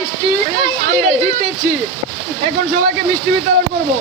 মিষ্টি আমরা জিতেছি। এখন সবাইকে মিষ্টি বিতরণ করবো।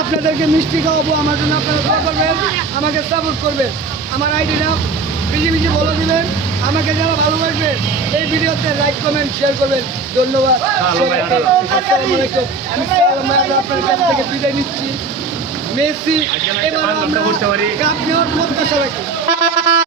আপনাদেরকে মিষ্টি খাওয়াবো, আমার জন্য আপনারা দোয়া করবেন, আমাকে সাপোর্ট করবেন, আমার আইডিটা বেশি বেশি বলে দিবেন, আমাকে যারা ভালোবাসবেন এই ভিডিওতে লাইক কমেন্ট শেয়ার করবেন। ধন্যবাদ। আসসালামু আলাইকুম। আমি আপনার কাছ থেকে বিদায় নিচ্ছি। মেসি এবার আমরা কাপ নেওয়ার প্রত্যাশা রাখি।